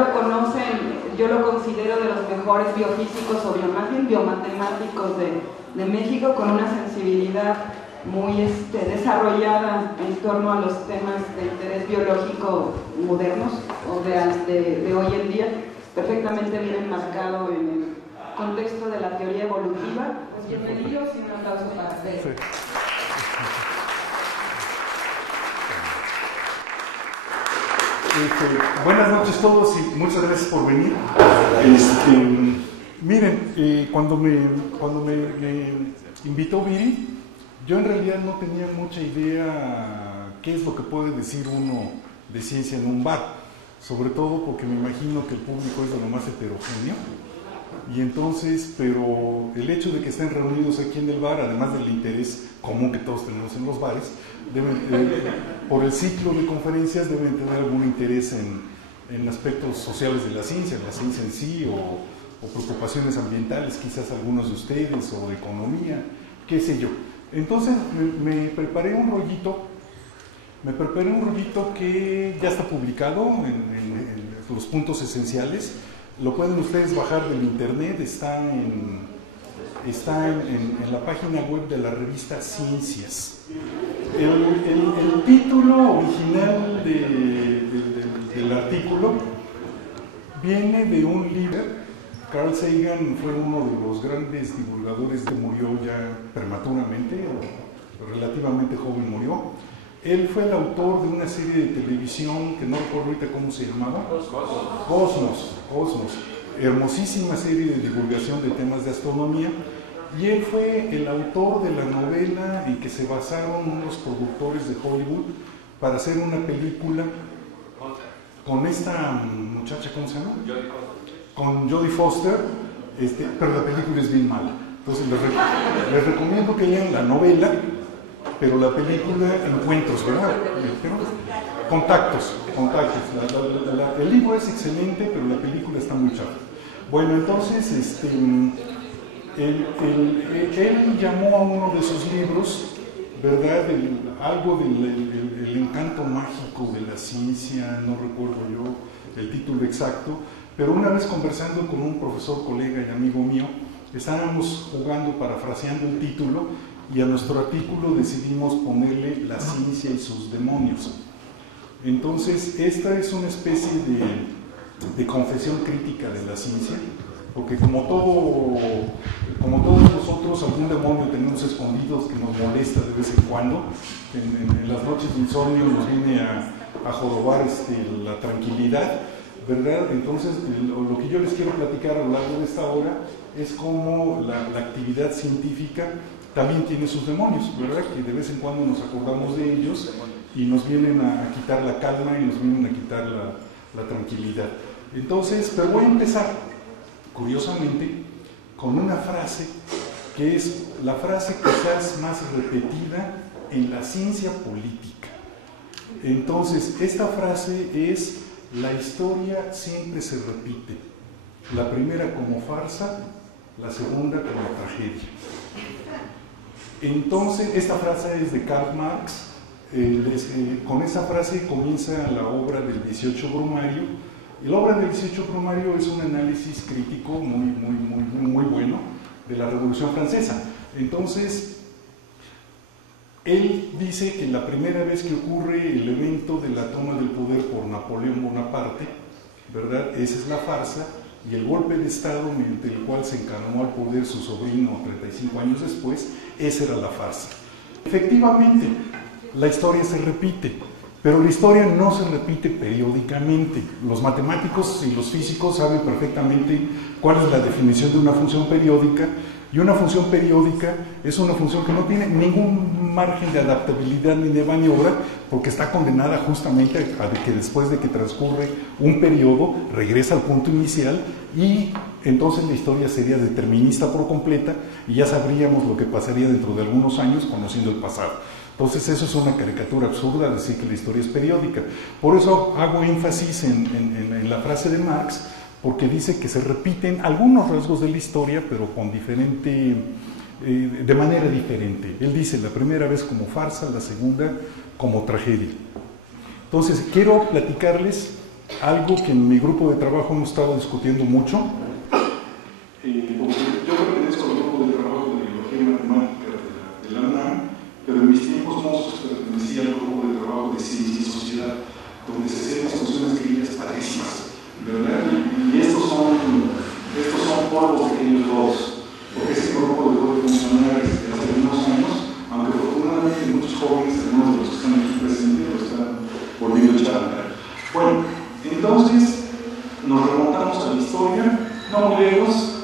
lo conocen, yo lo considero de los mejores biofísicos o más bien biomatemáticos de México, con una sensibilidad muy desarrollada en torno a los temas de interés biológico modernos o de hoy en día, perfectamente bien enmarcado en el contexto de la teoría evolutiva. Pues bienvenidos y un aplauso para ustedes. Sí. Buenas noches a todos y muchas gracias por venir. Miren, cuando me invitó Viri, yo en realidad no tenía mucha idea qué es lo que puede decir uno de ciencia en un bar, sobre todo porque me imagino que el público es de lo más heterogéneo, y entonces, pero el hecho de que estén reunidos aquí en el bar, además del interés común que todos tenemos en los bares, por el ciclo de conferencias deben tener algún interés en aspectos sociales de la ciencia en sí, o preocupaciones ambientales, quizás algunos de ustedes, o de economía, qué sé yo. Entonces me preparé un rollito que ya está publicado en los puntos esenciales. Lo pueden ustedes bajar del internet, está en la página web de la revista Ciencias. El título original del artículo viene de un libro. Carl Sagan fue uno de los grandes divulgadores que murió ya prematuramente, o relativamente joven murió. Él fue el autor de una serie de televisión que no recuerdo ahorita cómo se llamaba. Cosmos. Hermosísima serie de divulgación de temas de astronomía. Y él fue el autor de la novela en que se basaron unos productores de Hollywood para hacer una película con esta muchacha, ¿cómo se llama? Con Jodie Foster, pero la película es bien mala. Entonces les recomiendo que lean la novela, pero la película, Encuentros, ¿verdad? Contactos. El libro es excelente, pero la película está muy chata. Bueno, entonces, él llamó a uno de sus libros, ¿verdad? Algo del encanto mágico de la ciencia, no recuerdo yo el título exacto, pero una vez conversando con un profesor, colega y amigo mío, estábamos jugando, parafraseando el título, y a nuestro artículo decidimos ponerle La ciencia y sus demonios. Entonces, esta es una especie de confesión crítica de la ciencia, porque como todos nosotros, algún demonio tenemos escondidos que nos molesta de vez en cuando. En las noches de insomnio nos viene a jorobar la tranquilidad, ¿verdad? Entonces, lo que yo les quiero platicar a lo largo de esta hora es cómo la actividad científica también tiene sus demonios, ¿verdad? Que de vez en cuando nos acordamos de ellos y nos vienen a quitar la calma y nos vienen a quitar la tranquilidad. Entonces, pero voy a empezar, curiosamente, con una frase que es la frase quizás más repetida en la ciencia política. Entonces, esta frase es: la historia siempre se repite, la primera como farsa, la segunda como tragedia. Entonces, esta frase es de Karl Marx. Con esa frase comienza la obra del 18 Brumario, y la obra del 18 Brumario es un análisis crítico muy bueno de la Revolución Francesa. Entonces, él dice que la primera vez que ocurre el evento de la toma del poder por Napoleón Bonaparte, ¿verdad? Esa es la farsa, y el golpe de Estado mediante el cual se encaminó al poder su sobrino 35 años después, esa era la farsa. Efectivamente, la historia se repite, pero la historia no se repite periódicamente. Los matemáticos y los físicos saben perfectamente cuál es la definición de una función periódica, y una función periódica es una función que no tiene ningún margen de adaptabilidad ni de maniobra, porque está condenada justamente a que después de que transcurre un periodo regresa al punto inicial, y entonces la historia sería determinista por completa, y ya sabríamos lo que pasaría dentro de algunos años conociendo el pasado. Entonces eso es una caricatura absurda, decir que la historia es periódica. Por eso hago énfasis en la frase de Marx, porque dice que se repiten algunos rasgos de la historia, pero con de manera diferente. Él dice la primera vez como farsa, la segunda como tragedia. Entonces quiero platicarles algo que en mi grupo de trabajo hemos estado discutiendo mucho, porque yo pertenezco al grupo de trabajo de biología y matemática de la UNAM, pero en mis tiempos mozos pertenecía al grupo de trabajo de ciencia y sociedad, donde se hacían discusiones grillas padrísimas, ¿verdad? Y estos son polvos de aquellos dos, porque ese grupo dejó de funcionar hace algunos años, aunque afortunadamente muchos jóvenes, algunos de los que están aquí presentes, lo están volviendo a echar a andar. Bueno, entonces nos remontamos a la historia, no muy lejos.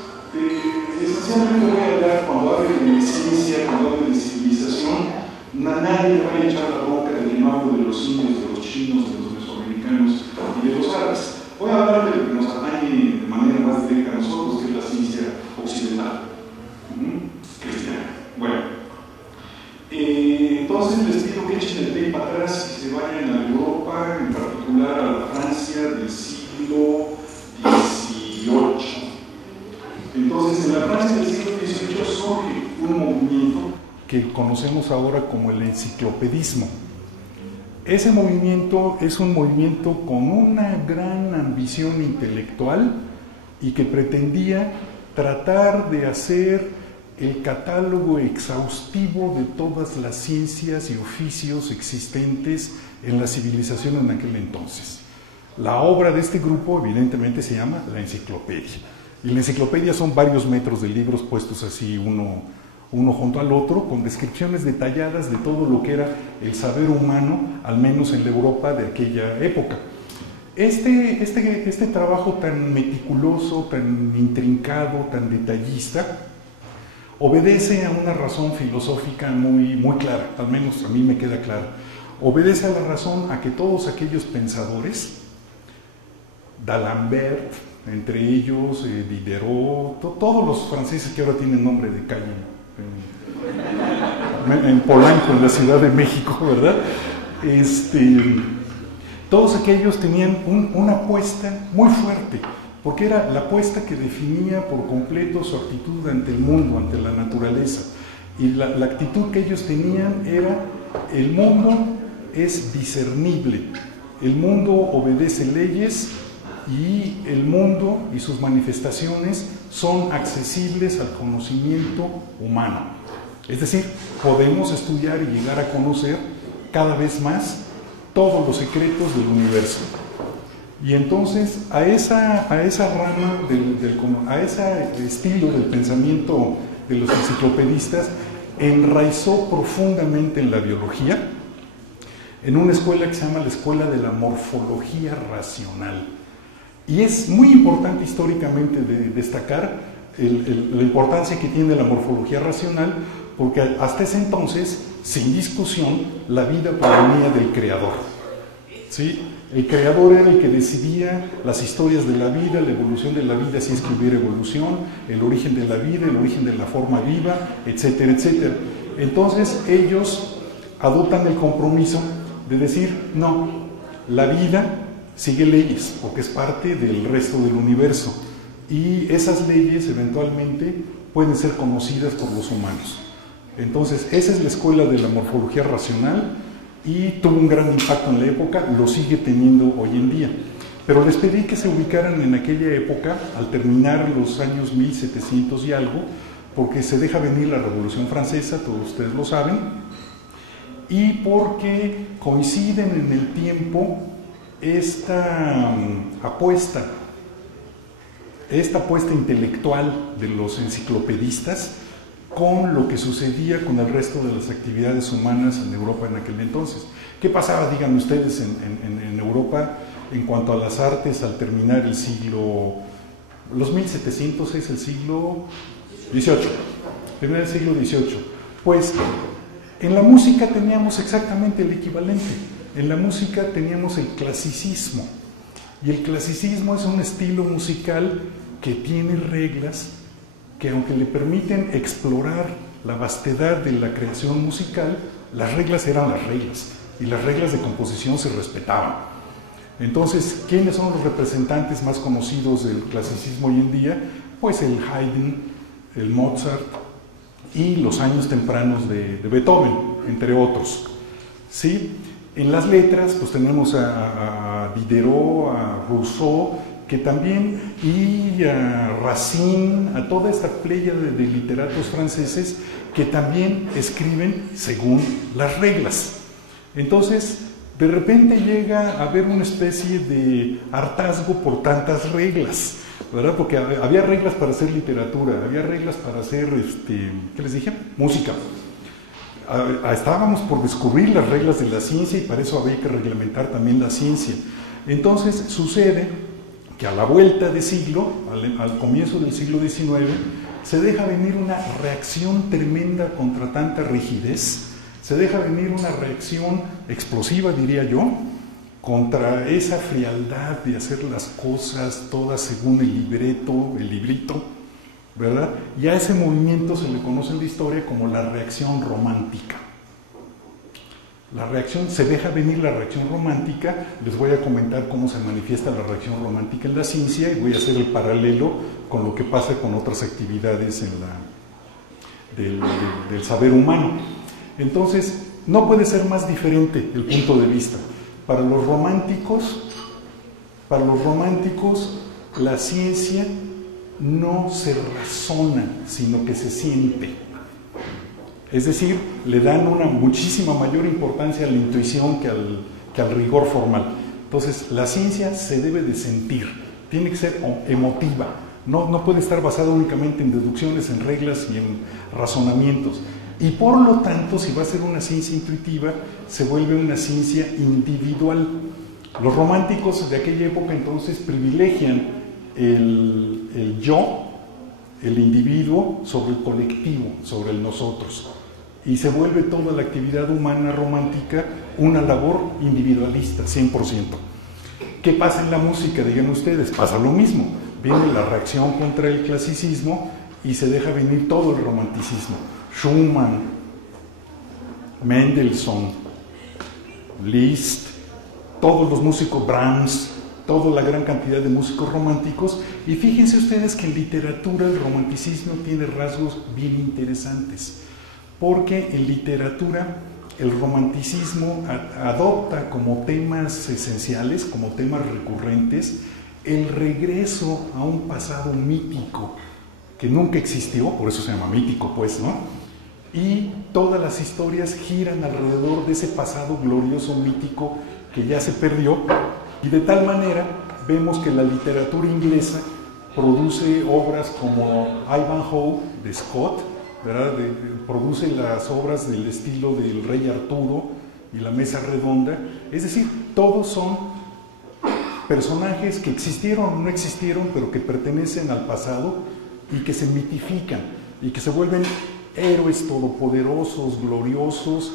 Esencialmente voy a hablar, cuando hable de ciencia, cuando hable de civilización, nadie me vaya a echar la boca de que no hablo de los indios, de los chinos, de los mesoamericanos y de los árabes. Voy a hablar de lo que nos atañe de manera más directa a nosotros, que es la ciencia occidental, cristiana. Bueno, entonces les pido que echen el tape para atrás y se vayan a Europa, en particular a la Francia del siglo XVIII. Entonces, en la Francia del siglo XVIII surge un movimiento que conocemos ahora como el enciclopedismo. Ese movimiento es un movimiento con una gran ambición intelectual y que pretendía tratar de hacer el catálogo exhaustivo de todas las ciencias y oficios existentes en la civilización en aquel entonces. La obra de este grupo, evidentemente, se llama la enciclopedia. Y la enciclopedia son varios metros de libros puestos así uno junto al otro, con descripciones detalladas de todo lo que era el saber humano, al menos en la Europa de aquella época. Este trabajo tan meticuloso, tan intrincado, tan detallista, obedece a una razón filosófica muy clara, al menos a mí me queda clara. Obedece a la razón a que todos aquellos pensadores, D'Alembert, entre ellos Diderot, todos los franceses que ahora tienen nombre de calle, en Polanco, en la Ciudad de México, ¿verdad? Todos aquellos tenían una apuesta muy fuerte, porque era la apuesta que definía por completo su actitud ante el mundo, ante la naturaleza. Y la actitud que ellos tenían era: el mundo es discernible, el mundo obedece leyes y el mundo y sus manifestaciones son accesibles al conocimiento humano. Es decir, podemos estudiar y llegar a conocer cada vez más todos los secretos del universo. Y entonces a esa rama, a ese estilo del pensamiento de los enciclopedistas, enraizó profundamente en la biología, en una escuela que se llama la Escuela de la Morfología Racional. Y es muy importante históricamente destacar la importancia que tiene la morfología racional, porque hasta ese entonces, sin discusión, la vida provenía del creador, ¿sí? El creador era el que decidía las historias de la vida, la evolución de la vida, si es que hubiera evolución, el origen de la vida, el origen de la forma viva, etcétera, etcétera. Entonces ellos adoptan el compromiso de decir: no, la vida sigue leyes, porque es parte del resto del universo, y esas leyes eventualmente pueden ser conocidas por los humanos. Entonces, esa es la escuela de la morfología racional, y tuvo un gran impacto en la época, lo sigue teniendo hoy en día. Pero les pedí que se ubicaran en aquella época, al terminar los años 1700 y algo, porque se deja venir la Revolución Francesa, todos ustedes lo saben, y porque coinciden en el tiempo esta apuesta intelectual de los enciclopedistas con lo que sucedía con el resto de las actividades humanas en Europa en aquel entonces. ¿Qué pasaba, digan ustedes, en Europa en cuanto a las artes al terminar el siglo... Los 1700 es el siglo XVIII, terminar el siglo XVIII. Pues en la música teníamos exactamente el equivalente. En la música teníamos el clasicismo, y el clasicismo es un estilo musical que tiene reglas que, aunque le permiten explorar la vastedad de la creación musical, las reglas eran las reglas, y las reglas de composición se respetaban. Entonces, ¿quiénes son los representantes más conocidos del clasicismo hoy en día? Pues el Haydn, el Mozart y los años tempranos de Beethoven, entre otros, ¿sí? En las letras, pues tenemos a Diderot, a Rousseau, que también, y a Racine, a toda esta playa de literatos franceses que también escriben según las reglas. Entonces, de repente llega a haber una especie de hartazgo por tantas reglas, ¿verdad? Porque había reglas para hacer literatura, había reglas para hacer, ¿qué les dije? Música. Estábamos por descubrir las reglas de la ciencia y para eso había que reglamentar también la ciencia. Entonces sucede que a la vuelta de siglo, al comienzo del siglo XIX, se deja venir una reacción tremenda contra tanta rigidez, se deja venir una reacción explosiva, diría yo, contra esa frialdad de hacer las cosas todas según el libreto, el librito, ¿verdad? Y a ese movimiento se le conoce en la historia como la reacción romántica. La reacción, se deja venir la reacción romántica. Les voy a comentar cómo se manifiesta la reacción romántica en la ciencia y voy a hacer el paralelo con lo que pasa con otras actividades del saber humano. Entonces, no puede ser más diferente el punto de vista. Para los románticos, la ciencia no se razona, sino que se siente. Es decir, le dan una muchísima mayor importancia a la intuición que al rigor formal. Entonces, la ciencia se debe de sentir, tiene que ser emotiva, no puede estar basada únicamente en deducciones, en reglas y en razonamientos. Y por lo tanto, si va a ser una ciencia intuitiva, se vuelve una ciencia individual. Los románticos de aquella época entonces privilegian el yo, el individuo, sobre el colectivo, sobre el nosotros. Y se vuelve toda la actividad humana romántica una labor individualista, 100%. ¿Qué pasa en la música? Digan ustedes, pasa lo mismo. Viene la reacción contra el clasicismo y se deja venir todo el romanticismo. Schumann, Mendelssohn, Liszt, todos los músicos, Brahms, toda la gran cantidad de músicos románticos. Y fíjense ustedes que en literatura el romanticismo tiene rasgos bien interesantes, porque en literatura el romanticismo adopta como temas esenciales, como temas recurrentes, el regreso a un pasado mítico que nunca existió, por eso se llama mítico, pues, ¿no? Y todas las historias giran alrededor de ese pasado glorioso mítico que ya se perdió, y de tal manera vemos que la literatura inglesa produce obras como Ivanhoe de Scott, ¿verdad? Produce las obras del estilo del Rey Arturo y La Mesa Redonda, es decir, todos son personajes que existieron o no existieron, pero que pertenecen al pasado y que se mitifican y que se vuelven héroes todopoderosos, gloriosos,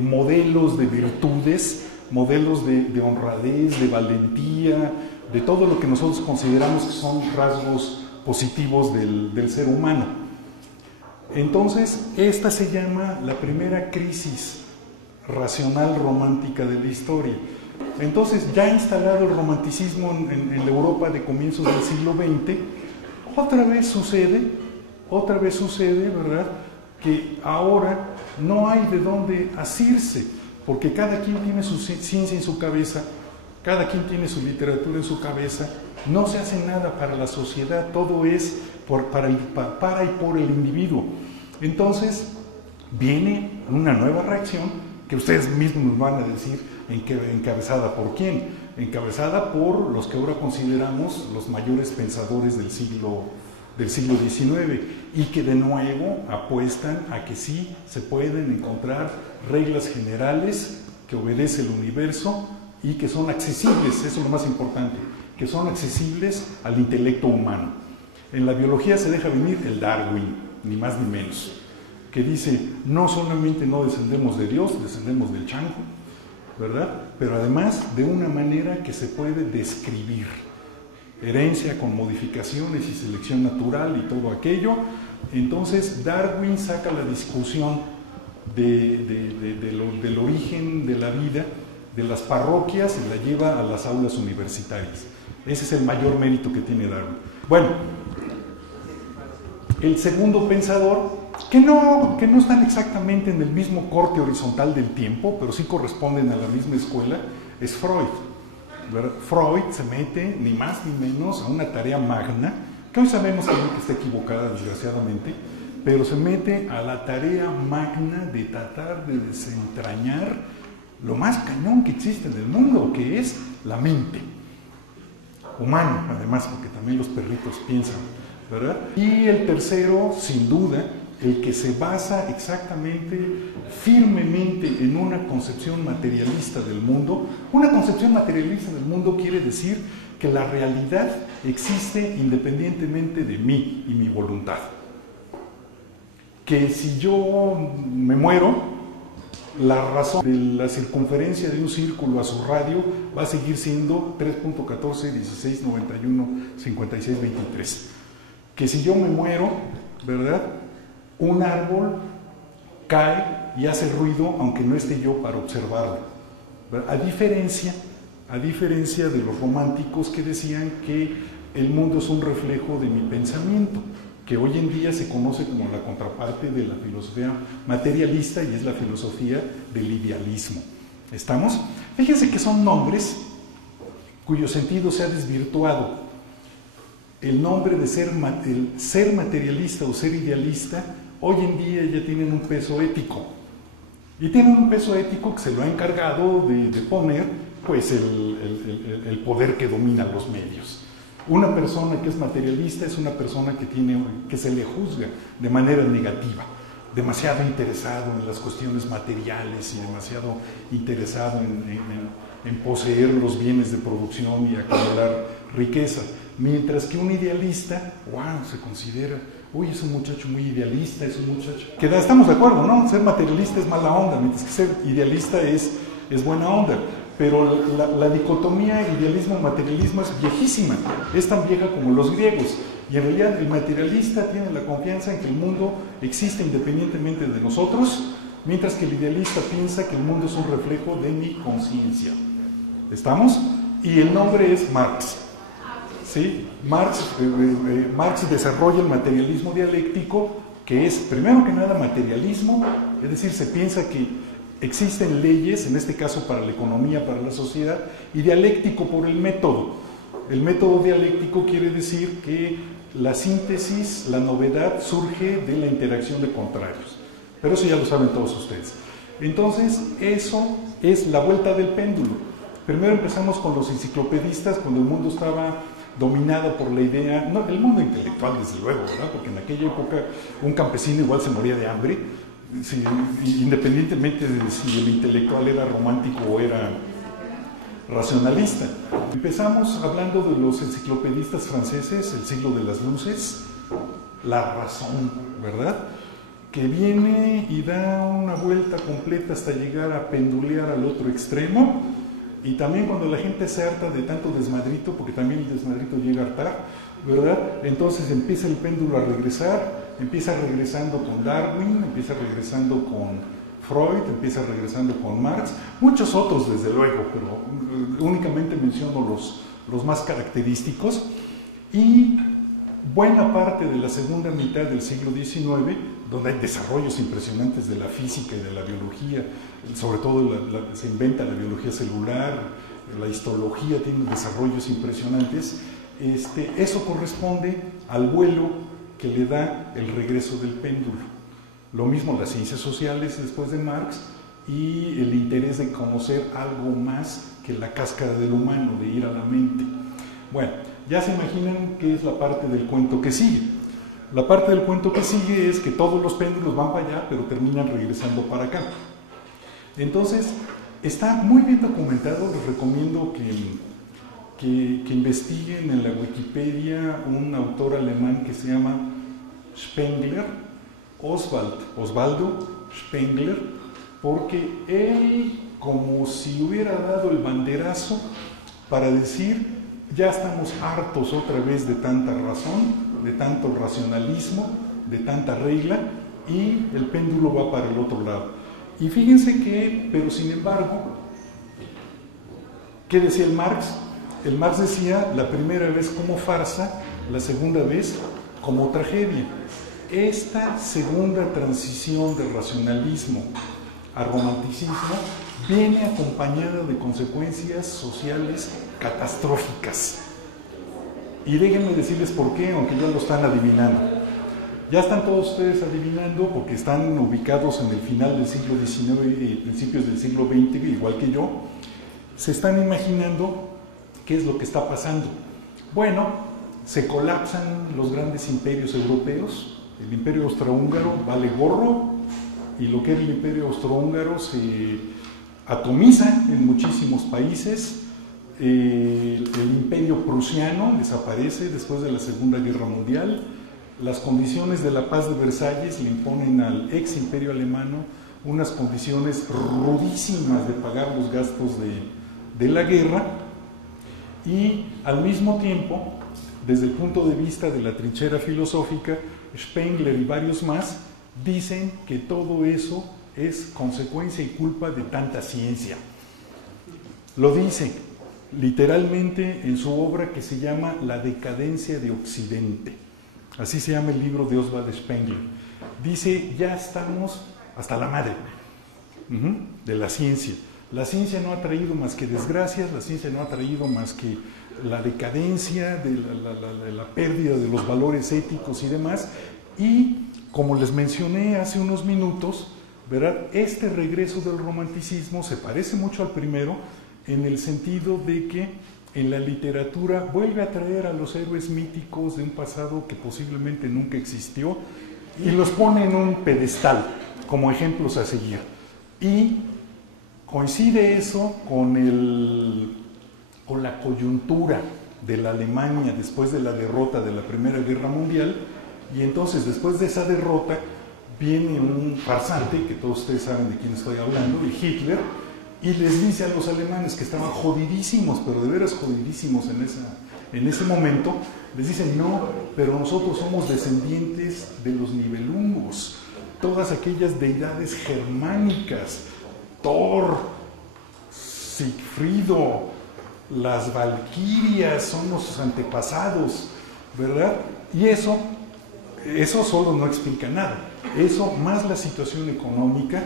modelos de virtudes, modelos de honradez, de valentía, de todo lo que nosotros consideramos que son rasgos positivos del ser humano. Entonces, esta se llama la primera crisis racional romántica de la historia. Entonces, ya instalado el romanticismo en la Europa de comienzos del siglo XX, otra vez sucede, ¿verdad?, que ahora no hay de dónde asirse, porque cada quien tiene su ciencia en su cabeza, cada quien tiene su literatura en su cabeza, no se hace nada para la sociedad, todo es para y por el individuo. Entonces, viene una nueva reacción que ustedes mismos nos van a decir encabezada por quién. Encabezada por los que ahora consideramos los mayores pensadores del siglo XIX y que de nuevo apuestan a que sí se pueden encontrar reglas generales que obedece el universo y que son accesibles, eso es lo más importante, que son accesibles al intelecto humano. En la biología se deja venir el Darwin, ni más ni menos, que dice, no solamente no descendemos de Dios, descendemos del chango, ¿verdad? Pero además de una manera que se puede describir. Herencia con modificaciones y selección natural y todo aquello. Entonces Darwin saca la discusión del origen de la vida de las parroquias y la lleva a las aulas universitarias. Ese es el mayor mérito que tiene Darwin. Bueno, el segundo pensador, que no están exactamente en el mismo corte horizontal del tiempo, pero sí corresponden a la misma escuela, es Freud. ¿verdad? Freud se mete ni más ni menos a una tarea magna, que hoy sabemos también que está equivocada desgraciadamente, pero se mete a la tarea magna de tratar de desentrañar lo más cañón que existe en el mundo, que es la mente humana, además, porque también los perritos piensan, ¿verdad? Y el tercero, sin duda, el que se basa exactamente, firmemente en una concepción materialista del mundo. Una concepción materialista del mundo quiere decir que la realidad existe independientemente de mí y mi voluntad. Que si yo me muero, la razón de la circunferencia de un círculo a su radio va a seguir siendo 3.14, 16, 91, 56, 23. Que si yo me muero, ¿verdad? Un árbol cae y hace ruido aunque no esté yo para observarlo. A diferencia de los románticos que decían que el mundo es un reflejo de mi pensamiento, que hoy en día se conoce como la contraparte de la filosofía materialista y es la filosofía del idealismo. ¿Estamos? Fíjense que son nombres cuyo sentido se ha desvirtuado. El nombre de ser materialista o ser idealista hoy en día ya tienen un peso ético. Y tienen un peso ético que se lo ha encargado de poner pues el poder que domina los medios. Una persona que es materialista es una persona que se le juzga de manera negativa, demasiado interesado en las cuestiones materiales y demasiado interesado en poseer los bienes de producción y acumular riqueza. Mientras que un idealista, wow, se considera, uy, es un muchacho muy idealista, es un muchacho... Que estamos de acuerdo, ¿no? Ser materialista es mala onda, mientras que ser idealista es buena onda. Pero la dicotomía idealismo-materialismo es viejísima, es tan vieja como los griegos. Y en realidad el materialista tiene la confianza en que el mundo existe independientemente de nosotros, mientras que el idealista piensa que el mundo es un reflejo de mi conciencia. ¿Estamos? Y el nombre es Marx. ¿Sí? Marx desarrolla el materialismo dialéctico, que es, primero que nada, materialismo, es decir, se piensa que existen leyes, en este caso para la economía, para la sociedad, y dialéctico por el método. El método dialéctico quiere decir que la síntesis, la novedad, surge de la interacción de contrarios. Pero eso ya lo saben todos ustedes. Entonces, eso es la vuelta del péndulo. Primero empezamos con los enciclopedistas, cuando el mundo estaba dominado por la idea, no, el mundo intelectual desde luego, ¿verdad? Porque en aquella época un campesino igual se moría de hambre, sí, independientemente de si el intelectual era romántico o era racionalista. Empezamos hablando de los enciclopedistas franceses, el siglo de las luces, la razón, ¿verdad? Que viene y da una vuelta completa hasta llegar a pendulear al otro extremo. Y también cuando la gente se harta de tanto desmadrito, porque también el desmadrito llega a hartar, ¿verdad? Entonces empieza el péndulo a regresar, empieza regresando con Darwin, empieza regresando con Freud, empieza regresando con Marx, muchos otros desde luego, pero únicamente menciono los más característicos. Y buena parte de la segunda mitad del siglo XIX, donde hay desarrollos impresionantes de la física y de la biología, sobre todo se inventa la biología celular, la histología tiene desarrollos impresionantes. Eso corresponde al vuelo que le da el regreso del péndulo. Lo mismo las ciencias sociales después de Marx y el interés de conocer algo más que la cáscara del humano, de ir a la mente. Bueno, ya se imaginan qué es la parte del cuento que sigue. La parte del cuento que sigue es que todos los péndulos van para allá, pero terminan regresando para acá. Entonces, está muy bien documentado, les recomiendo que investiguen en la Wikipedia un autor alemán que se llama Spengler, Osvaldo Spengler, porque él como si hubiera dado el banderazo para decir, ya estamos hartos otra vez de tanta razón, de tanto racionalismo, de tanta regla, y el péndulo va para el otro lado. Y fíjense que, pero sin embargo, ¿qué decía el Marx? El Marx decía la primera vez como farsa, la segunda vez como tragedia. Esta segunda transición de racionalismo a romanticismo viene acompañada de consecuencias sociales catastróficas. Y déjenme decirles por qué, aunque ya lo están adivinando. Ya están todos ustedes adivinando porque están ubicados en el final del siglo XIX y principios del siglo XX, igual que yo. Se están imaginando qué es lo que está pasando. Bueno, se colapsan los grandes imperios europeos. El imperio austrohúngaro vale gorro y lo que era el imperio austrohúngaro se atomiza en muchísimos países. El imperio prusiano desaparece después de la Segunda Guerra Mundial. Las condiciones de la paz de Versalles le imponen al ex imperio alemano unas condiciones rudísimas de pagar los gastos de la guerra, y al mismo tiempo, desde el punto de vista de la trinchera filosófica, Spengler y varios más dicen que todo eso es consecuencia y culpa de tanta ciencia. Lo dice literalmente en su obra que se llama La decadencia de Occidente. Así se llama el libro de Oswald Spengler. Dice, ya estamos hasta la madre de la ciencia. La ciencia no ha traído más que desgracias, la ciencia no ha traído más que la decadencia, de la pérdida de los valores éticos y demás. Y, como les mencioné hace unos minutos, ¿verdad? Este regreso del romanticismo se parece mucho al primero, en el sentido de que en la literatura vuelve a traer a los héroes míticos de un pasado que posiblemente nunca existió y los pone en un pedestal como ejemplos a seguir. Y coincide eso con la coyuntura de la Alemania después de la derrota de la Primera Guerra Mundial, y entonces después de esa derrota viene un farsante, que todos ustedes saben de quién estoy hablando, de Hitler, y les dice a los alemanes que estaban jodidísimos, pero de veras jodidísimos en ese momento, les dicen, no, pero nosotros somos descendientes de los nibelungos, todas aquellas deidades germánicas, Thor, Sigfrido, las valquirias son nuestros antepasados, ¿verdad? Y eso solo no explica nada. Eso, más la situación económica,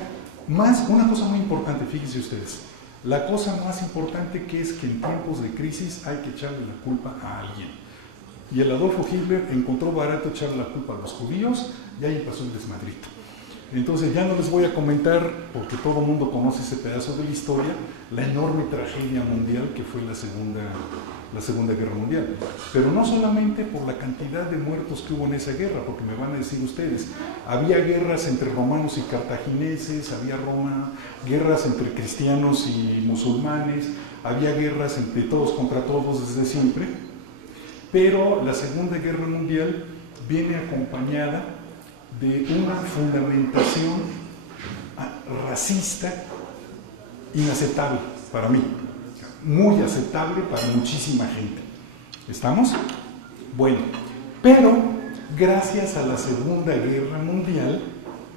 más una cosa muy importante, fíjense ustedes, la cosa más importante que es que en tiempos de crisis hay que echarle la culpa a alguien. Y el Adolfo Hitler encontró barato echarle la culpa a los judíos, y ahí pasó el desmadrito. Entonces ya no les voy a comentar, porque todo el mundo conoce ese pedazo de la historia, la enorme tragedia mundial que fue la Segunda Guerra Mundial. Pero no solamente por la cantidad de muertos que hubo en esa guerra, porque me van a decir ustedes, había guerras entre romanos y cartagineses, había guerras entre cristianos y musulmanes, había guerras entre todos contra todos desde siempre, pero la Segunda Guerra Mundial viene acompañada de una fundamentación racista inaceptable para mí, muy aceptable para muchísima gente. ¿Estamos? Bueno, pero gracias a la Segunda Guerra Mundial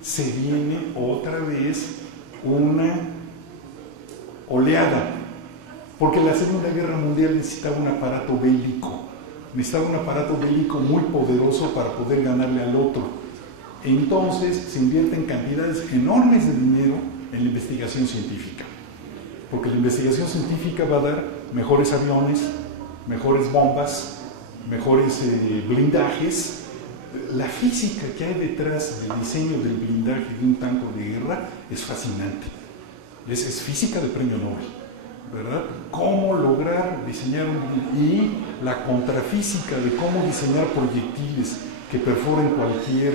se viene otra vez una oleada, porque la Segunda Guerra Mundial necesitaba un aparato bélico, muy poderoso para poder ganarle al otro. Entonces se invierten cantidades enormes de dinero en la investigación científica, porque la investigación científica va a dar mejores aviones, mejores bombas, mejores blindajes. La física que hay detrás del diseño del blindaje de un tanque de guerra es fascinante. Es física de premio Nobel, ¿verdad? Cómo lograr diseñar y la contrafísica de cómo diseñar proyectiles que perforen cualquier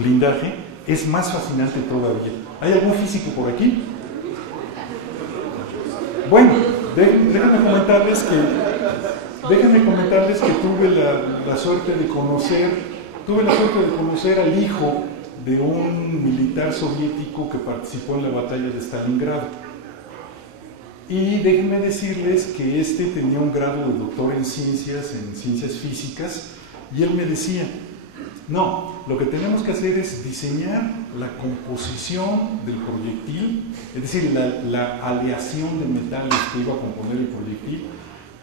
blindaje es más fascinante todavía. ¿Hay algún físico por aquí? Bueno, déjenme comentarles que tuve la suerte de conocer al hijo de un militar soviético que participó en la batalla de Stalingrado. Y déjenme decirles que este tenía un grado de doctor en ciencias físicas, y él me decía, no, lo que tenemos que hacer es diseñar la composición del proyectil, es decir, la aleación de metales que iba a componer el proyectil,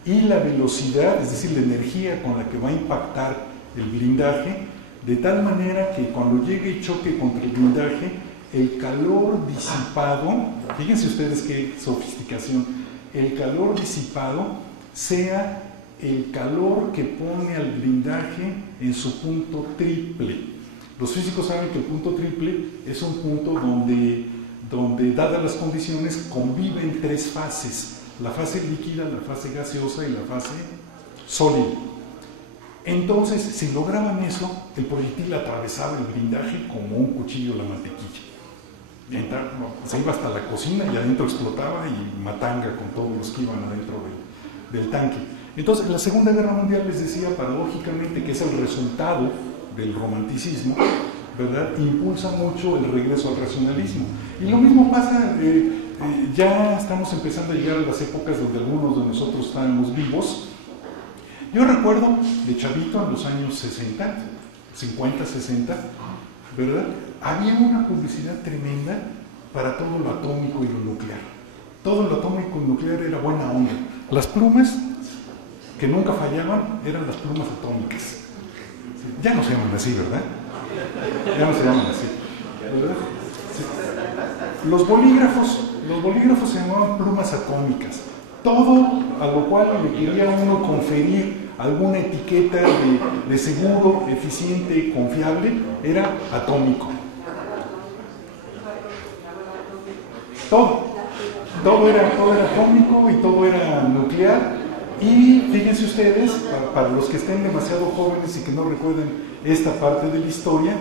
y la velocidad, es decir, la energía con la que va a impactar el blindaje, de tal manera que cuando llegue y choque contra el blindaje, el calor disipado, fíjense ustedes qué sofisticación, el calor disipado sea el calor que pone al blindaje en su punto triple. Los físicos saben que el punto triple es un punto donde dadas las condiciones, conviven tres fases: la fase líquida, la fase gaseosa y la fase sólida. Entonces, si lograban eso, el proyectil atravesaba el blindaje como un cuchillo la mantequilla. Se iba hasta la cocina y adentro explotaba, y matanga con todos los que iban adentro del tanque. Entonces, la Segunda Guerra Mundial, les decía, paradójicamente, que es el resultado del romanticismo, ¿verdad?, impulsa mucho el regreso al racionalismo. Y lo mismo pasa, ya estamos empezando a llegar a las épocas donde algunos de nosotros estábamos vivos. Yo recuerdo de chavito, en los años 60, 50, 60, ¿verdad?, había una publicidad tremenda para todo lo atómico y lo nuclear. Todo lo atómico y nuclear era buena onda. Las plumas que nunca fallaban eran las plumas atómicas. Ya no se llaman así, ¿verdad? Ya no se llaman así, ¿verdad? Sí. Los bolígrafos se llamaban plumas atómicas. Todo a lo cual le quería uno conferir alguna etiqueta de seguro, eficiente, confiable, era atómico. Todo era atómico y todo era nuclear. Y fíjense ustedes, para los que estén demasiado jóvenes y que no recuerden esta parte de la historia,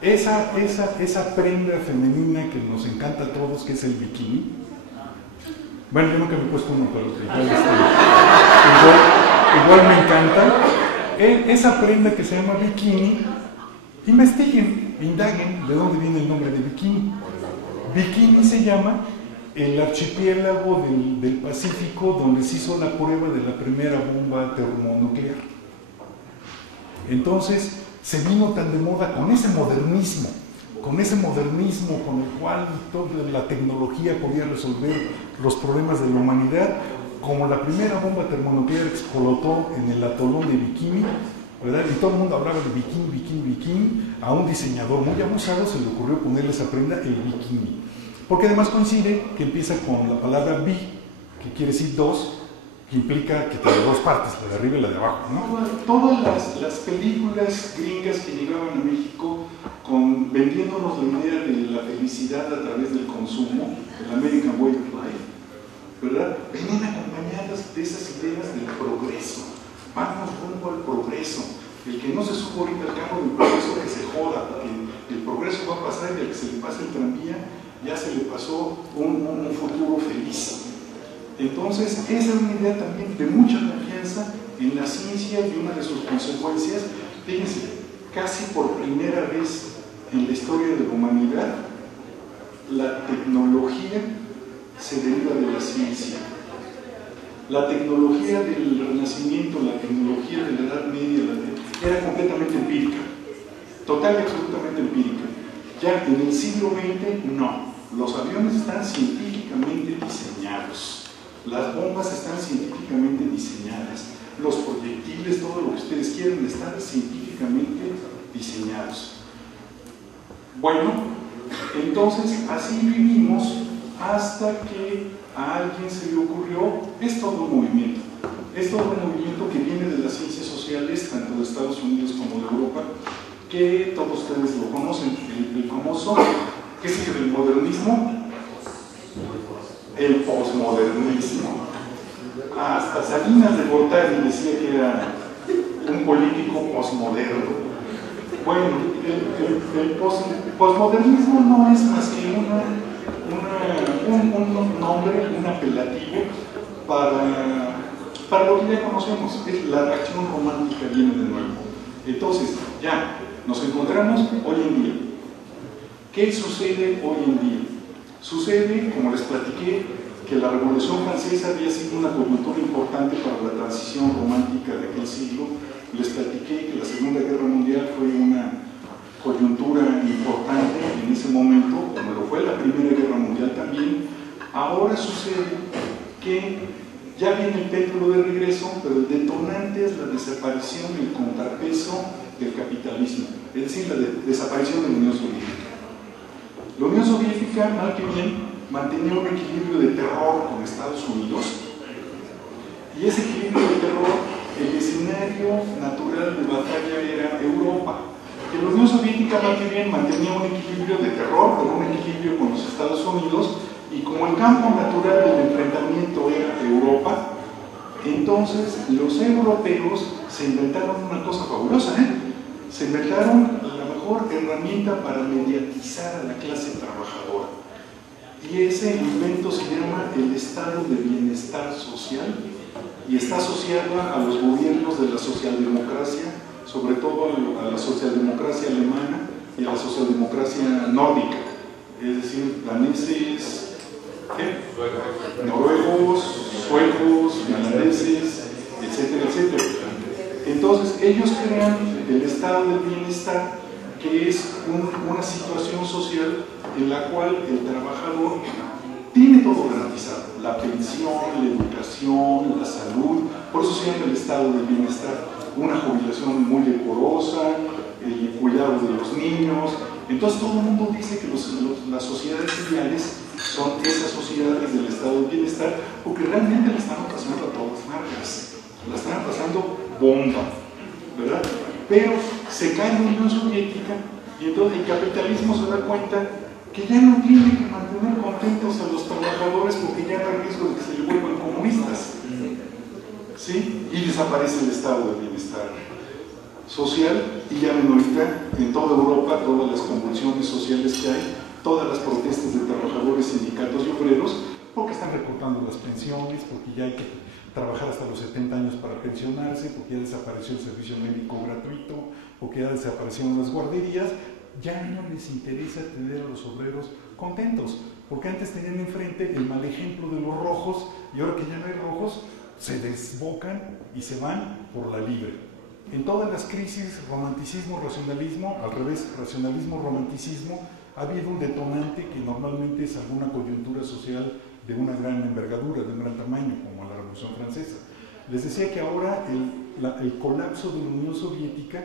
esa prenda femenina que nos encanta a todos, que es el bikini. Bueno, yo nunca me he puesto uno, pero igual me encanta. Esa prenda que se llama bikini, investiguen, indaguen de dónde viene el nombre de bikini. Bikini se llama el archipiélago del Pacífico donde se hizo la prueba de la primera bomba termonuclear. Entonces se vino tan de moda con ese modernismo con el cual toda la tecnología podía resolver los problemas de la humanidad, como la primera bomba termonuclear explotó en el atolón de Bikini, ¿verdad? Y todo el mundo hablaba de bikini. A un diseñador muy abusado se le ocurrió ponerle esa prenda, el bikini. Porque además coincide que empieza con la palabra bi, que quiere decir dos, que implica que tiene dos partes, la de arriba y la de abajo, ¿no? Todas las películas gringas que llegaban a México vendiéndonos la idea de la felicidad a través del consumo, el American Way of Life, ¿verdad?, venían acompañadas de esas ideas del progreso. Vamos rumbo al progreso. El que no se suba ahorita al carro del progreso, que se joda, porque el progreso va a pasar y al que se le pase el tranvía ya se le pasó un futuro feliz. Entonces, esa es una idea también de mucha confianza en la ciencia, y una de sus consecuencias, fíjense, casi por primera vez en la historia de la humanidad, la tecnología se deriva de la ciencia. La tecnología del Renacimiento, la tecnología de la Edad Media, era completamente empírica, total y absolutamente empírica. Ya en el siglo XX, no. Los aviones están científicamente diseñados, las bombas están científicamente diseñadas, los proyectiles, todo lo que ustedes quieran, están científicamente diseñados. Bueno, entonces así vivimos hasta que a alguien se le ocurrió, es todo un movimiento que viene de las ciencias sociales, tanto de Estados Unidos como de Europa, que todos ustedes lo conocen, el famoso, ¿qué es el modernismo? El posmodernismo. Hasta Salinas de Gortari decía que era un político posmoderno. Bueno, el posmodernismo no es más que un nombre, un apelativo para lo que ya conocemos, es la reacción romántica viene de nuevo. Entonces, ya nos encontramos hoy en día. ¿Qué sucede hoy en día? Sucede, como les platiqué, que la Revolución Francesa había sido una coyuntura importante para la transición romántica de aquel siglo. Les platiqué que la Segunda Guerra Mundial fue una coyuntura importante en ese momento, como lo fue la Primera Guerra Mundial también. Ahora sucede que ya viene el péndulo de regreso, pero el detonante es la desaparición y el contrapeso del capitalismo, es decir, la desaparición de la Unión Soviética. La Unión Soviética, mal que bien, mantenía un equilibrio de terror con Estados Unidos, y ese equilibrio de terror, el escenario natural de batalla era Europa. Que la Unión Soviética más bien mantenía un equilibrio de terror, pero un equilibrio con los Estados Unidos, y como el campo natural del enfrentamiento era Europa, entonces los europeos se inventaron una cosa fabulosa, se inventaron la mejor herramienta para mediatizar a la clase trabajadora. Y ese invento se llama el estado de bienestar social, y está asociada a los gobiernos de la socialdemocracia, sobre todo a la socialdemocracia alemana y a la socialdemocracia nórdica, es decir, daneses, noruegos, suecos, finlandeses, etcétera, etcétera. Entonces, ellos crean el estado del bienestar, que es una situación social en la cual el trabajador tiene todo garantizado: la pensión, la educación, la salud. Por eso se llama el estado del bienestar. Una jubilación muy decorosa, el cuidado de los niños. Entonces todo el mundo dice que las sociedades ideales son esas sociedades del estado del bienestar, porque realmente la están pasando a todas marcas, la están pasando bomba, ¿verdad? Pero se cae la Unión Soviética, y entonces el capitalismo se da cuenta que ya no tiene que mantener contentos a los trabajadores, porque ya no hay riesgo de que se le vuelvan comunistas, ¿sí? Y desaparece el estado de bienestar social, y ya ven ahorita en toda Europa todas las convulsiones sociales que hay, todas las protestas de trabajadores, sindicatos y obreros, porque están recortando las pensiones, porque ya hay que trabajar hasta los 70 años para pensionarse, porque ya desapareció el servicio médico gratuito, porque ya desaparecieron las guarderías. Ya no les interesa tener a los obreros contentos, porque antes tenían enfrente el mal ejemplo de los rojos, y ahora que ya no hay rojos, se desbocan y se van por la libre. En todas las crisis, romanticismo, racionalismo, al revés, racionalismo, romanticismo, ha habido un detonante que normalmente es alguna coyuntura social de una gran envergadura, de un gran tamaño, como la Revolución Francesa. Les decía que ahora el colapso de la Unión Soviética,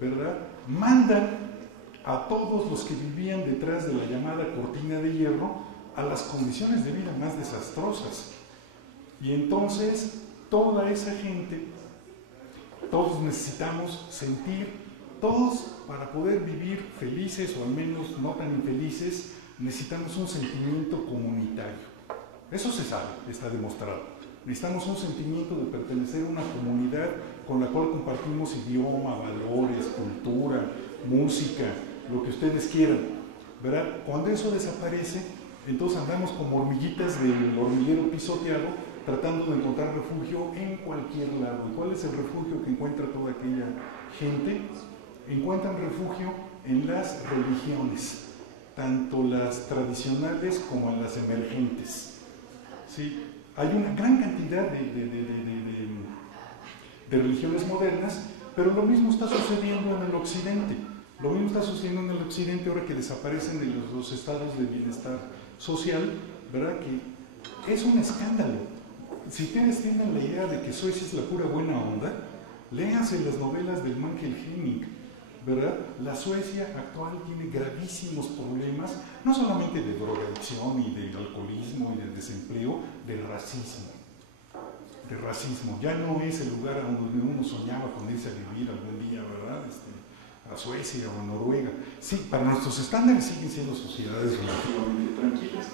¿verdad?, manda a todos los que vivían detrás de la llamada cortina de hierro a las condiciones de vida más desastrosas. Y entonces toda esa gente, todos necesitamos sentir, todos para poder vivir felices o al menos no tan infelices, necesitamos un sentimiento comunitario. Eso se sabe, está demostrado. Necesitamos un sentimiento de pertenecer a una comunidad con la cual compartimos idioma, valores, cultura, música, lo que ustedes quieran, ¿verdad? Cuando eso desaparece, entonces andamos como hormiguitas del hormiguero pisoteado, tratando de encontrar refugio en cualquier lado. ¿Y cuál es el refugio que encuentra toda aquella gente? Encuentran refugio en las religiones, tanto las tradicionales como en las emergentes. ¿Sí? Hay una gran cantidad de religiones modernas, pero lo mismo está sucediendo en el occidente. Lo mismo está sucediendo en el occidente ahora que desaparecen los estados de bienestar social, ¿verdad? Que es un escándalo. Si ustedes tienen la idea de que Suecia es la pura buena onda, léanse las novelas del Mankell Henning, ¿verdad? La Suecia actual tiene gravísimos problemas, no solamente de drogadicción y de alcoholismo y de desempleo, de racismo. De racismo. Ya no es el lugar donde uno soñaba con irse a vivir algún día, ¿verdad? A Suecia o a Noruega. Sí, para nuestros estándares siguen siendo sociedades relativamente tranquilas,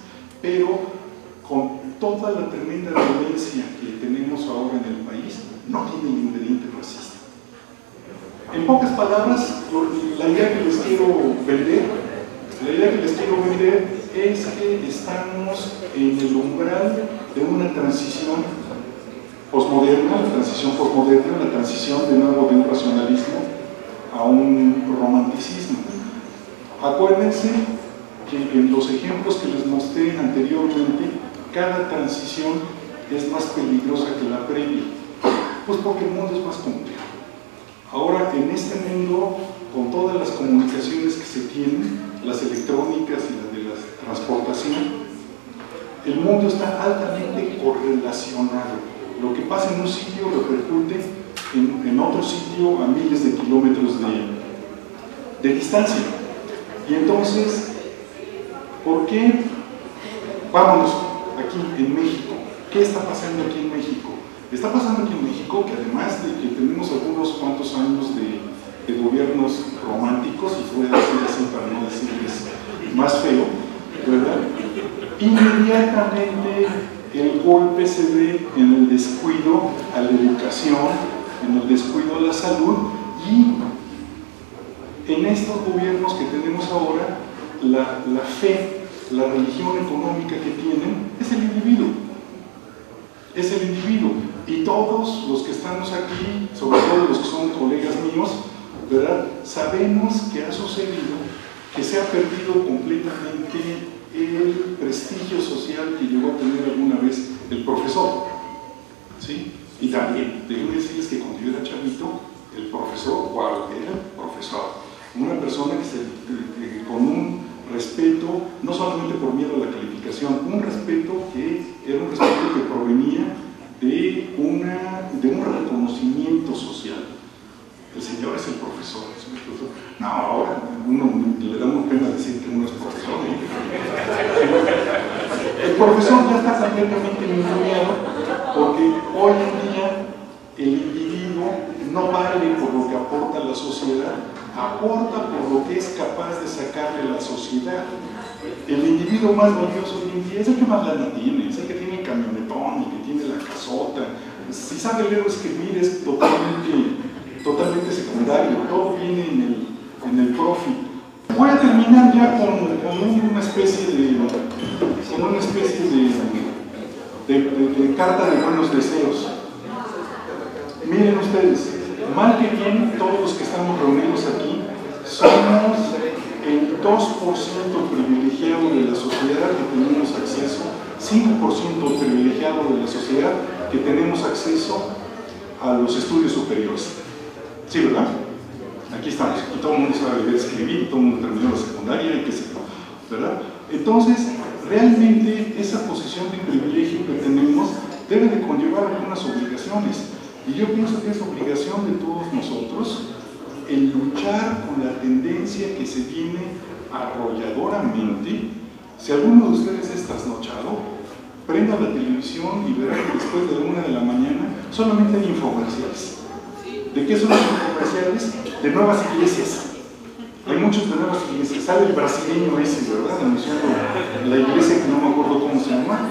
pero con toda la tremenda violencia que tenemos ahora en el país, no tiene el ingrediente racista. En pocas palabras, la idea que les quiero vender es que estamos en el umbral de una transición posmoderna, la transición de nuevo de un racionalismo a un romanticismo. Acuérdense que en los ejemplos que les mostré anteriormente, cada transición es más peligrosa que la previa, pues porque el mundo es más complejo. Ahora, en este mundo, con todas las comunicaciones que se tienen, las electrónicas y las de la transportación, el mundo está altamente correlacionado. Lo que pasa en un sitio repercute en otro sitio a miles de kilómetros de distancia. Y entonces, ¿por qué Vámonos, aquí en México. ¿Qué está pasando aquí en México? Está pasando aquí en México que además de que tenemos algunos cuantos años de gobiernos románticos, y voy a decir así para no decirles más feo, ¿verdad? Inmediatamente el golpe se ve en el descuido a la educación, en el descuido a la salud, y en estos gobiernos que tenemos ahora, la fe, la religión económica que tienen es el individuo. Es el individuo. Y todos los que estamos aquí, sobre todo los que son colegas míos, ¿verdad?, sabemos que ha sucedido, que se ha perdido completamente el prestigio social que llegó a tener alguna vez el profesor, ¿sí? Y también, déjenme decirles que cuando yo era chavito, el profesor, wow, era profesor, una persona que con un respeto, no solamente por miedo a la calificación, un respeto que era un respeto que provenía de un reconocimiento social. El señor es el profesor, es el profesor. No, ahora uno le da una pena decir que uno es profesor, ¿eh? El profesor ya está completamente ninguneado porque hoy en día el individuo no vale por lo que aporta a la sociedad, aporta por lo que es capaz de sacarle a la sociedad. El individuo más valioso hoy en día es el que más lana tiene, es el que tiene el camionetón, el que tiene la casota. Si sabe leer o escribir es totalmente secundario, todo viene en el profit. Voy a terminar ya con una especie de carta de buenos deseos. Miren ustedes, mal que bien, todos los que estamos reunidos aquí somos el 2% privilegiado de la sociedad que tenemos acceso, 5% privilegiado de la sociedad que tenemos acceso a los estudios superiores. Sí, ¿verdad? Aquí estamos, aquí todo el mundo sabe leer, escribir, todo el mundo terminó la secundaria y qué sé yo, ¿verdad? Entonces, realmente esa posición de privilegio que tenemos debe de conllevar algunas obligaciones. Y yo pienso que es obligación de todos nosotros el luchar con la tendencia que se viene arrolladoramente. Si alguno de ustedes es trasnochado, prenda la televisión y verá que después de la 1 de la mañana solamente hay infomerciales. ¿De qué son los infomerciales? De nuevas iglesias. Hay muchos de nuevas iglesias. Sale el brasileño ese, ¿verdad?, anunciando la iglesia que no me acuerdo cómo se llama,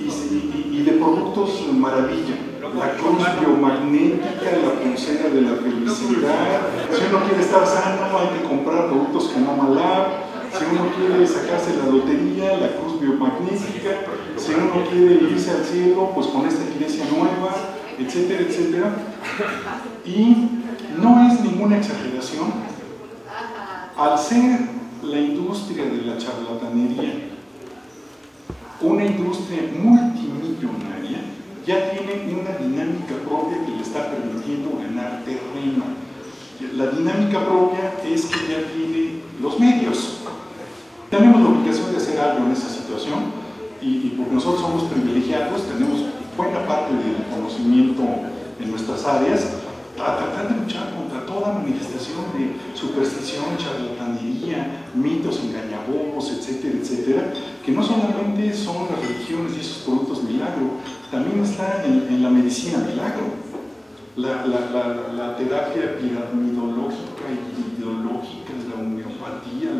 y de productos maravilla. La cruz biomagnética, la pulsera de la felicidad. Si uno quiere estar sano, hay que comprar productos que no malar. Si uno quiere sacarse la lotería, la cruz biomagnética. Si uno quiere irse al cielo, pues con esta iglesia nueva, etcétera, etcétera. Y no es ninguna exageración, al ser la industria de la charlatanería una industria multimillonaria, ya tiene una dinámica propia que le está permitiendo ganar terreno. La dinámica propia es que ya tiene los medios. Tenemos la obligación de hacer algo en esa situación y porque nosotros somos privilegiados, tenemos buena parte del conocimiento en nuestras áreas, a tratar de luchar contra toda manifestación de superstición, charlatanería, mitos engañabobos, etcétera, etcétera, que no solamente son las religiones y esos productos milagro, también está en la medicina milagro, la terapia piramidológica y ideológica, la homeopatía,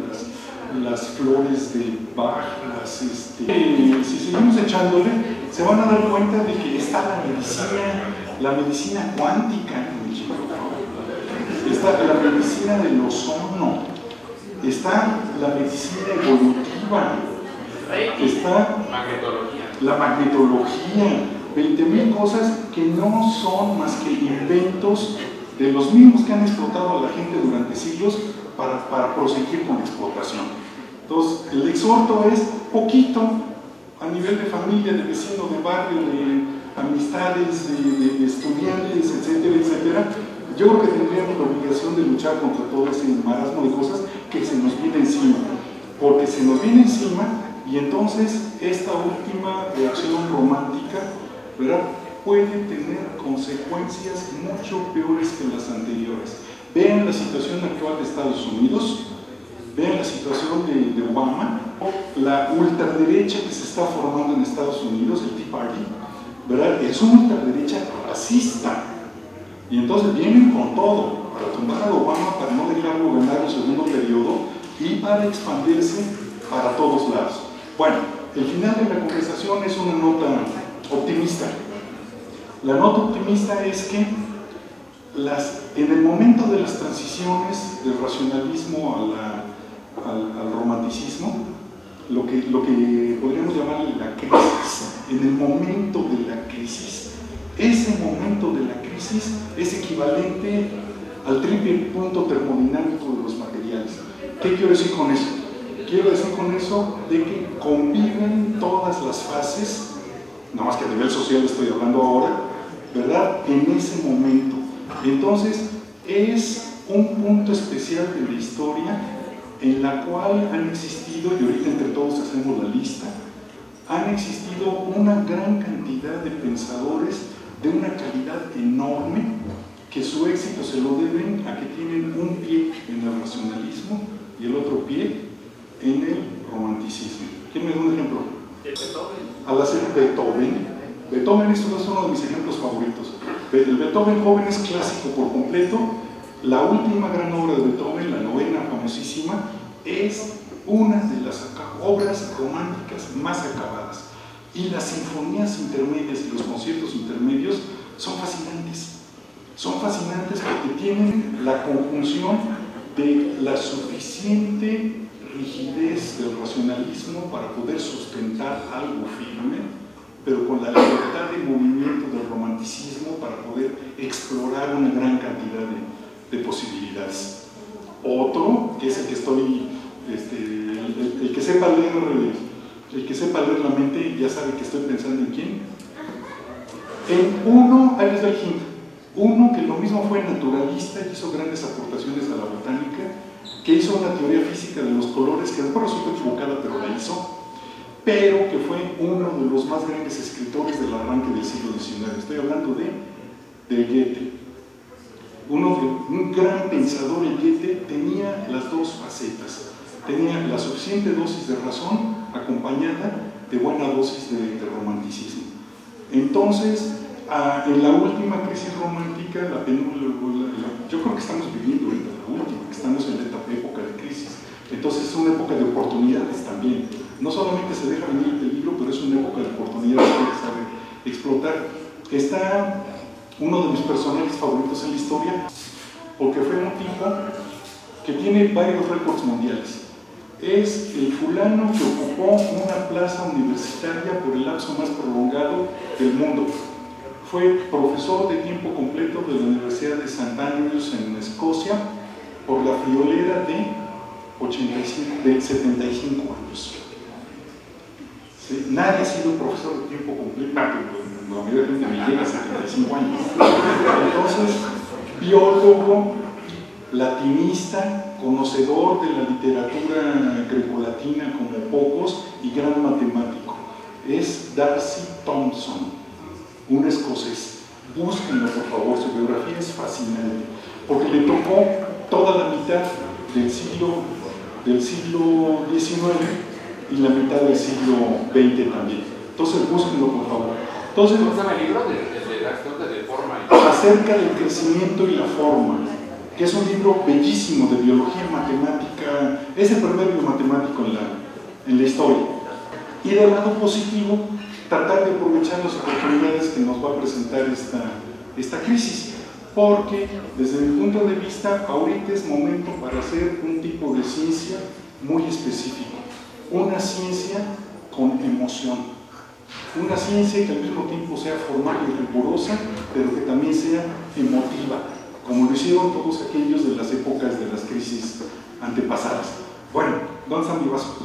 las flores de Bach, si seguimos echándole, se van a dar cuenta de que está la medicina cuántica, está la medicina del ozono, está la medicina evolutiva, está la magnetología, 20.000 cosas que no son más que inventos de los mismos que han explotado a la gente durante siglos para proseguir con la explotación. Entonces, el exhorto es poquito a nivel de familia, de vecino, de barrio, de amistades, de estudiantes, etcétera, etcétera. Yo creo que tendríamos la obligación de luchar contra todo ese marasmo de cosas que se nos viene encima, porque se nos viene encima y entonces esta última reacción romántica, ¿verdad?, puede tener consecuencias mucho peores que las anteriores. Vean la situación actual de Estados Unidos, vean la situación de Obama, La ultraderecha que se está formando en Estados Unidos, el Tea Party, ¿verdad? Es una ultraderecha racista. Y entonces vienen con todo, para tumbar a Obama, para no dejarlo ganar el segundo periodo y para expandirse para todos lados. Bueno, el final de la conversación es una nota optimista. La nota optimista es que en el momento de las transiciones del racionalismo al romanticismo, lo que podríamos llamar la crisis, en el momento de la crisis, ese momento de la crisis es equivalente al triple punto termodinámico de los materiales. ¿Qué quiero decir con eso? Quiero decir con eso de que conviven todas las fases, nada más que a nivel social estoy hablando ahora, ¿verdad? En ese momento. Entonces, es un punto especial de la historia en la cual han existido, y ahorita entre todos hacemos la lista, han existido una gran cantidad de pensadores de una calidad enorme, que su éxito se lo deben a que tienen un pie en el racionalismo y el otro pie en el romanticismo. ¿Quién me da un ejemplo? Al hacer Beethoven. Beethoven es uno de mis ejemplos favoritos. El Beethoven joven es clásico por completo. La última gran obra de Beethoven, la novena famosísima, es una de las obras románticas más acabadas. Y las sinfonías intermedias y los conciertos intermedios son fascinantes. Son fascinantes porque tienen la conjunción de la suficiente rigidez del racionalismo para poder sustentar algo firme, pero con la libertad de movimiento del romanticismo para poder explorar una gran cantidad de posibilidades. Otro, que es el que estoy, el que sepa leer la mente, ya sabe que estoy pensando en quién. En uno, ahí les doy el hint, uno que lo mismo fue naturalista y hizo grandes aportaciones a la botánica, que hizo una teoría física de los colores, que después resultó equivocada, pero la hizo, pero que fue uno de los más grandes escritores del arranque del siglo XIX. Estoy hablando de Goethe. Un gran pensador, el Goethe, tenía las dos facetas. Tenía la suficiente dosis de razón acompañada de buena dosis de romanticismo. Entonces, en la última crisis romántica, yo creo que estamos viviendo ahorita la última, que estamos en la época de crisis. Entonces es una época de oportunidades también. No solamente se deja venir el peligro, pero es una época de oportunidades que hay que saber explotar. Está uno de mis personajes favoritos en la historia, porque fue un tipo que tiene varios récords mundiales. Es el fulano que ocupó una plaza universitaria por el lapso más prolongado del mundo. Fue profesor de tiempo completo de la Universidad de St. Andrews en Escocia por la friolera de 75 años. ¿Sí? Nadie ha sido profesor de tiempo completo, la mayoría de gente me llega a 75 años. Entonces, biólogo, latinista, conocedor de la literatura grecolatina como pocos y gran matemático. Es Darcy Thompson, un escocés. Búsquenlo, por favor, su biografía es fascinante, porque le tocó toda la mitad del siglo XIX y la mitad del siglo XX también. Entonces, búsquenlo, por favor. Entonces, ¿cómo se llama el libro? De forma. Acerca del crecimiento y la forma, que es un libro bellísimo de biología y matemática, es el primer libro matemático en la historia. Y del lado positivo, tratar de aprovechar las oportunidades que nos va a presentar esta crisis, porque desde mi punto de vista, ahorita es momento para hacer un tipo de ciencia muy específico, una ciencia con emoción. Una ciencia que al mismo tiempo sea formal y rigurosa, pero que también sea emotiva, como lo hicieron todos aquellos de las épocas de las crisis antepasadas. Bueno, ¿dónde están mis vasos?